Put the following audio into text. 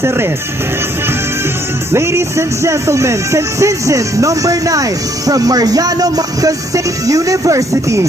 Nazaret. Ladies and gentlemen, contingent number 9 from Mariano Marcos State University.